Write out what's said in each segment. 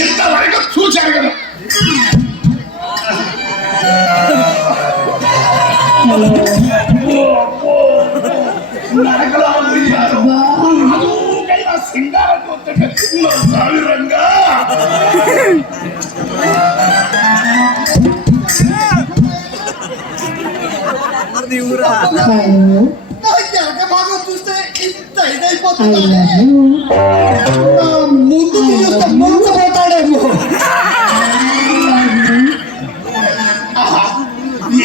ఇంతవరకు చూశారు కదా. సావిరంగా చూస్తే ఇంత ఇదైపోతుంది. ముందు చూస్తే ముందుపోతాడేమో.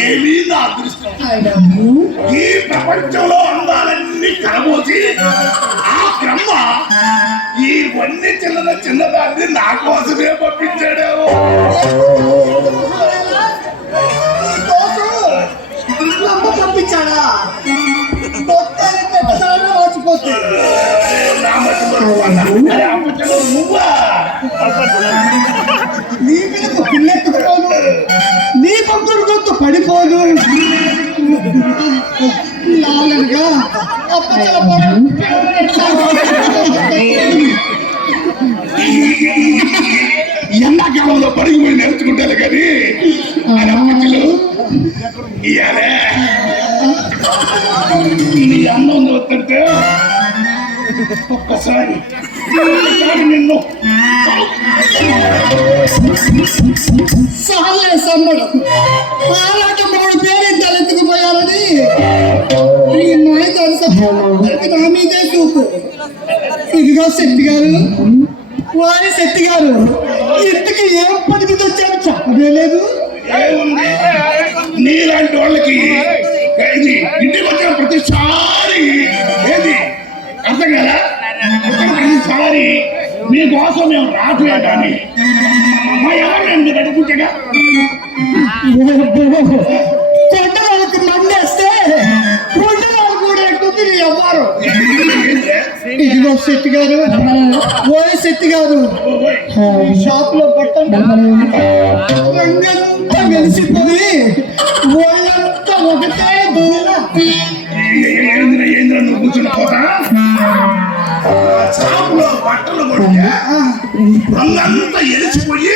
ఏమీ నా అదృష్టం. ఈ ప్రపంచంలో అందాలన్నీ కలబోసి ఆ బ్రహ్మ ఈ వన్ని చిన్నదాన్ని నా కోసమే పంపించాడేమో. పంపించాడా? మర్చిపోతే నువ్వా నీ మీద పిల్లెత్తుకోను, నీ పంపుడు గొంతు పడిపోను. లాలనగా ఎండాకాలంలో పడిగిపోయి నేర్చుకుంటారు కానీ ఇయాలే నీ అన్నం చూస్తుంటే ఒక్కసారి నిన్ను సాలే సమ్మడం ఆలాట మూడు పేరు తలెత్తుకుపోయారని ఈ నాయకు నా మీదే చూపు. ఇదిగో శెట్టి గారు, వారి శెట్టి గారు, ఇంటికి ఏం పనికి వచ్చారు చెప్పలేదు. నీలాంటి వాళ్ళకి ఇంటికి వచ్చిన ప్రతిసారి ఏది అర్థం కదా, ప్రతిసారి మీకోసం మేము రావట్లే కానీ మా ఎవరు నేను నడుపుంటగా కొండలకు మండేస్తే కొండలు కూడా ఎక్కుతుంది ఎవ్వరు. ఇదిగో శెట్టి గారు, ఓయ్ శెట్టి గారు, షాప్ లో బట్టంతా వెలిసిపోయి వాళ్ళంతా ఒకటే నువ్వు కూర్చుని పోతా షాపులో బట్టలు కొడితే ఒళ్ళంతా ఎలిసిపోయి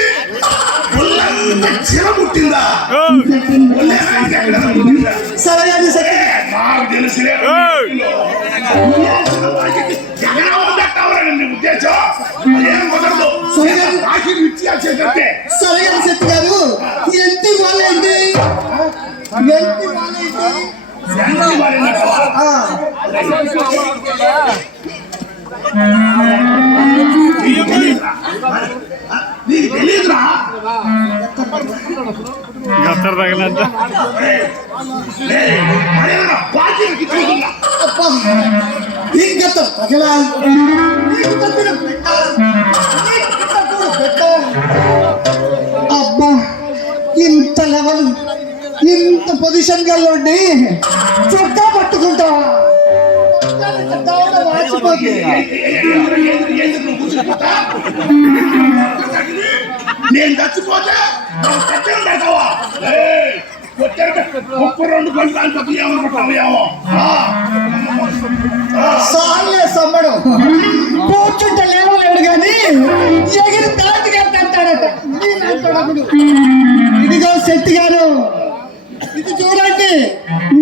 ఒళ్ళంతా చిరముట్టిందా? సరే నాకు తెలిసిలే ఉద్దేశం ఏం కుదరదు. ఇచ్చేసేదంటే సరే శెట్టి గారు, ఎంత వాళ్ళేంటి నీకు తెలియదురా? గత్తర్ తగలంట అబ్బా, ఇంత లెవెల్ ఇంత పొజిషన్ గా ఉండి చొక్కా పట్టుకుంటావా? నేను చచ్చిపోతే పెడతావా? ముప్పై 2 గంటలు ఏమనుకుంటామో సాలే సమ్మడం. కూర్చుంటే లేవలేడు కానీ ఎగిరి తాటికెళ్తాడట. ఇదిగో శెట్టి గారు, ఇది చూడండి,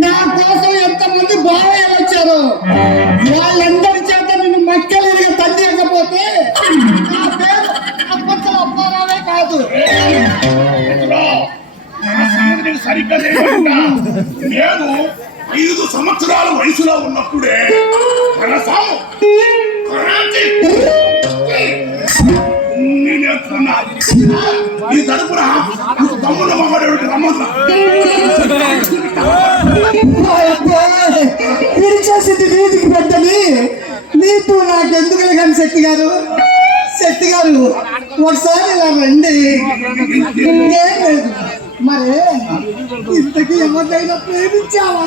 నా కోసం ఎంతమంది బావయ్యలు వచ్చారు. వాళ్ళందరి చేత నిన్ను మక్కలిగా తండ్రికపోతే నా పేరు అప్పచ్చల అప్పారావే కాదు. సరిగ్గా నేను 5 సంవత్సరాల వయసులో ఉన్నప్పుడే నేర్చుకున్నా. ఈ తరపున తమ్ముడు మమ్మడు రమ్మన్నా విరిచేసింది నీతికి పెద్దది. నీకు నాకెందుకు కానీ శెట్టి గారు, శెట్టి గారు ఒకసారి ఇలా రండి. మరి ఇంతకీ ఎవరినైనా ప్రేమించావా?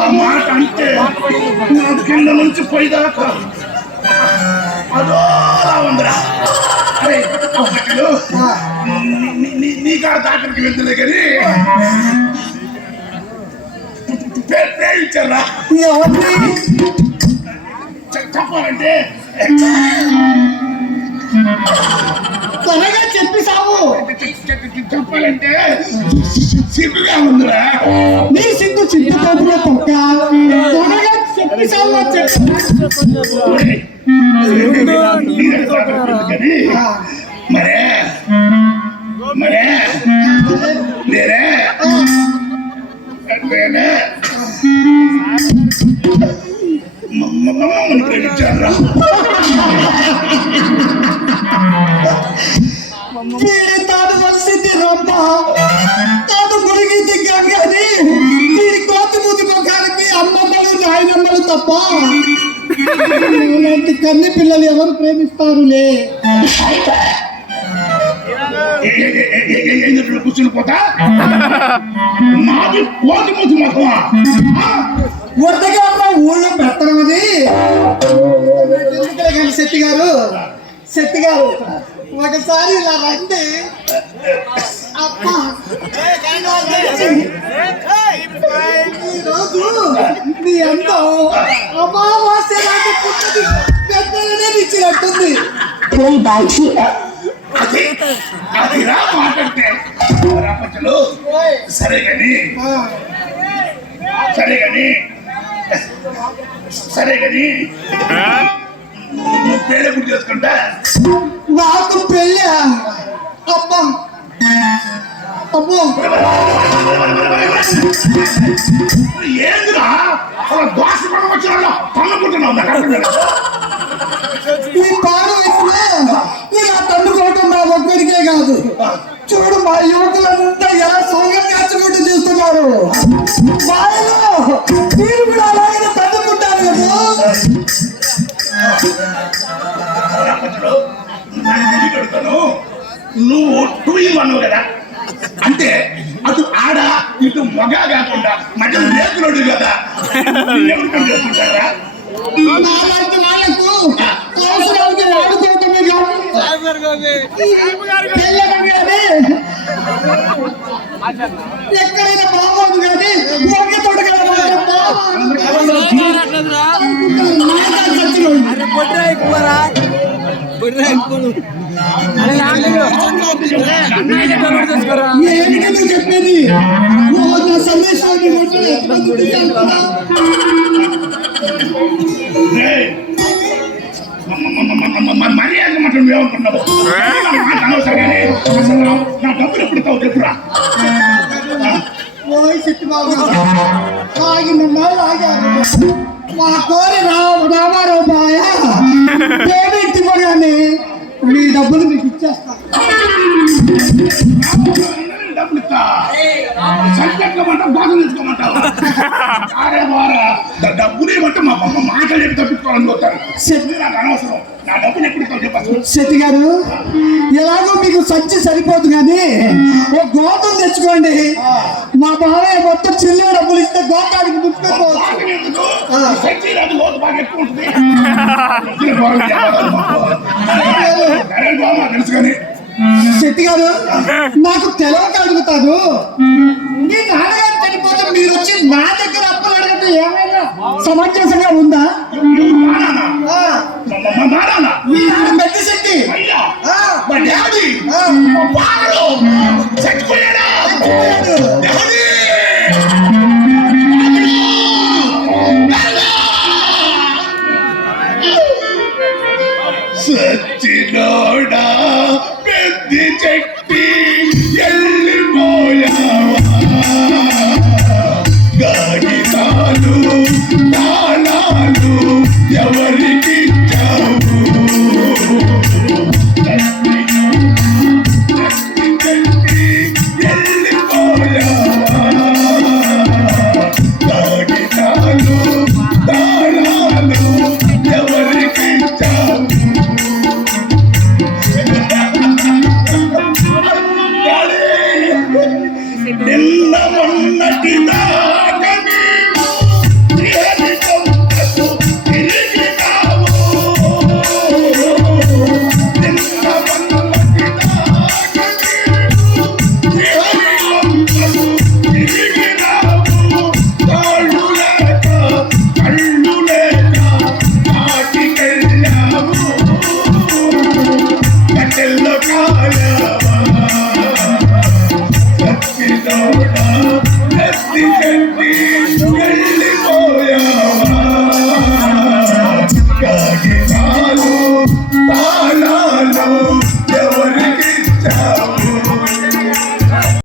ఆ మాట అంటే నా కింద నుంచి పోయిదాకా అదోలా ఉందిరా. అరే నీ కాడ తాకరికి వెళ్తలే కానీ ప్రేమించారా? ఎవరిని? చెప్పాలంటే త్వరగా చెప్పి సాగు. చెప్పాలంటే సిగ్గుగా ఉందిరా. నీ సిగ్గు చిట్టుకోకుండా తొక్క. త్వరగా చెప్పి సాగు. మరే మరే నేనే నేనే మమ్మల్ని ప్రేమించారా? తాను వలసింది రొమ్మ, తాను మునిగింది గంగని. వీడి కోతి మూతి ముఖానికి అమ్మమ్మలు నాయనమ్మలు తప్ప ఇలాంటి కన్ని పిల్లలు ఎవరు ప్రేమిస్తారులే. కూర్చుని పోతా మాది కోతి మూతి మొత్తమా? వరదగా ఉన్న ఊళ్ళో పెట్టడం అది. కానీ శెట్టి గారు ఒకసారి ఇలా రండి. అమ్మా ఈరోజు నీ అందం అమావాస్య రాత్రి పుట్టినది పెద్దలనే ఇచ్చినట్టుంది. అదిరా మాట్లాడితే రాపచ్చలు. సరే కానీ నువ్వు పేడ గుర్తు చేసుకుంటా. నాకు పెళ్ళి అబ్బా అబ్బో ఏందిరా అలా దోశ పడ వచ్చిన తన్నుకుంటున్నావు. ఈ పాడు వయసులో ఇలా తన్నుకోవటం నా ఒక్కడికే కాదు. చూడు మా యువకులంతా ఎలా సోగం నేర్చుకుంటూ చూస్తున్నారు. బాయలో మీరు కూడా అలాగే తన్నుకుంటారు కదా. నువ్వు టూ ఇన్ వన్ కదా, అంటే అటు ఆడ ఇటు మగ కాకుండా మధ్యలో లేకులోడు కదా. ఎవరు చేసుకుంటారా? నాలాంటి వాళ్ళకు అవసరానికి వాడుకోవటమే కానీ ఎక్కడైనా బాగోదు కానీ ఒక్క తొడగల ఏంటి చెప్పేది? నా సందేశాన్ని మర్యాద మాత్రం ఏమనుకున్నావు? నా డబ్బులు ఎప్పుడు తావు చెప్పురా. చెట్టు బాబు ఆగినాళ్ళు ఆగారు. మా కోరి రామారావు బాయ పేమెంట్ ఇవ్వగానే మీ డబ్బులు మీకు ఇచ్చేస్తాను. డబ్బులు ఇస్తా సంకెట్లమంటావు, బాధలు తెచ్చుకోమంటావు. డబ్బులు ఇవ్వమంటే మా మాట్లాడేది తప్పించుకోవాలని పోతారు. నాకు అనవసరం. నా డబ్బులు ఎప్పుడు ఇస్తావు చెప్పచ్చు. శెట్టి గారు ఎలాగో మీకు సంచి సరిపోదు కానీ ఓ గోతం తెచ్చుకోండి. మా బావయ్య మొత్తం చిల్లర డబ్బులు ఇస్తే గోతానికి ముట్టుకోవచ్చు. తెలుసు కానీ శెట్టి గారు నాకు తెలవక అడుగుతాను. మీ నాన్నగారు చనిపోతే మీరు వచ్చి నా దగ్గర అప్పులు అడగటం ఏమైనా సమంజసంగా ఉందా? మీ నాన్న పెద్ద శెట్టి సచ్చినోడా పెద్ది చెట్టి ఎల్లిపోయావా గాడితాలు తాళాలు ఎవరు